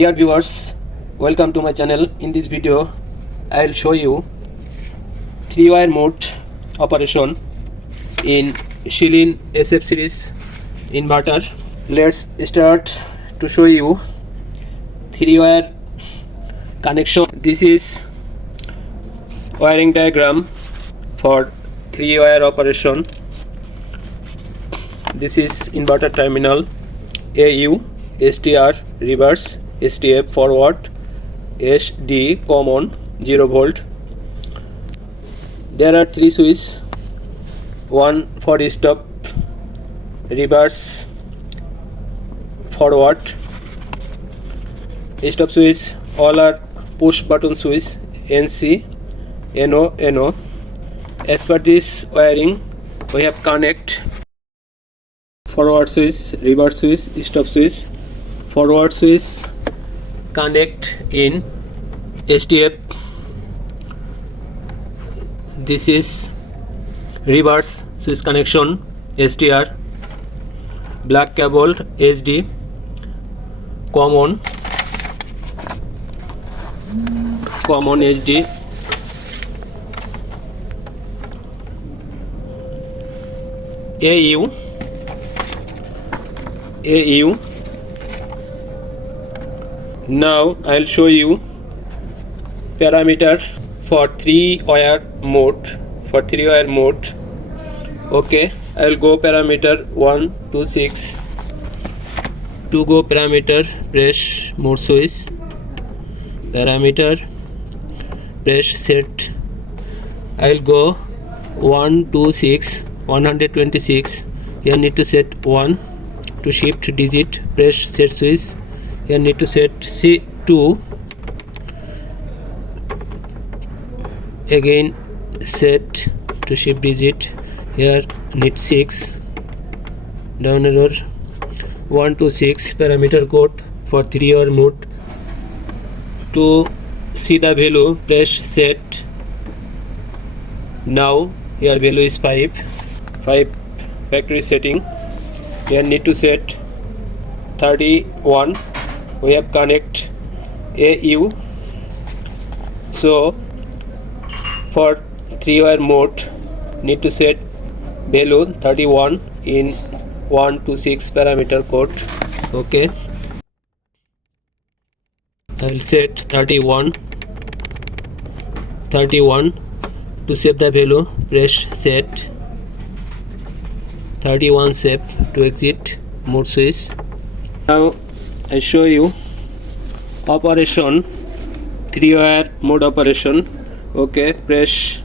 Dear viewers, welcome to my channel. In this video, I will show you 3-wire mode operation in Shihlin SF series inverter. Let's start to show you 3-wire connection. This is wiring diagram for 3-wire operation. This is inverter terminal AU, STR reverse, STF forward, SD common 0 volt. There are 3 switches, one for stop, reverse, forward. Stop switch all are push button switch, NC, NO, NO. As per this wiring, we have connect forward switch, reverse switch, stop switch. Forward switch connect in STF. This is reverse switch connection STR. Black cable SD common SD. AU. Now I'll show you parameter for 3-wire mode. Okay, I'll go parameter 1 to 6. To go parameter, press mode switch. Parameter, press set. I'll go 1 to 6, 126. Here need to set 1. To shift digit, press set switch. Here need to set C2. Again set to shift digit. Here need 6. Down error 1 to 6 parameter code for 3-wire mode. To see the value, press set. Now here value is 5 factory setting. Here need to set 31. We have connect AU. So for 3-wire mode need to set value 31 in 1 to 6 parameter code. Okay, I will set 31. To save the value, press set. 31 save. To exit, mode switch. Now I show you operation 3-wire mode operation. Okay, press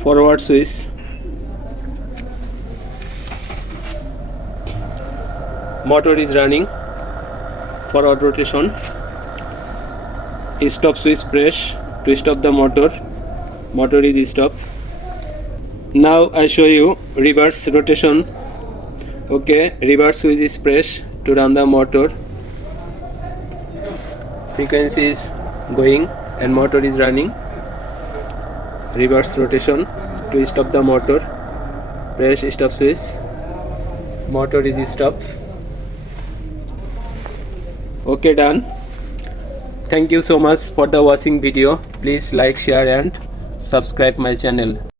forward switch. Motor is running. Forward rotation. Stop switch press to stop the motor. Motor is stop. Now I show you reverse rotation. Okay, reverse switch is pressed to run the motor. Frequency is going and motor is running. Reverse rotation to stop the motor. Press stop switch. Motor is stop. Okay, done. Thank you so much for the watching video. Please like, share and subscribe my channel.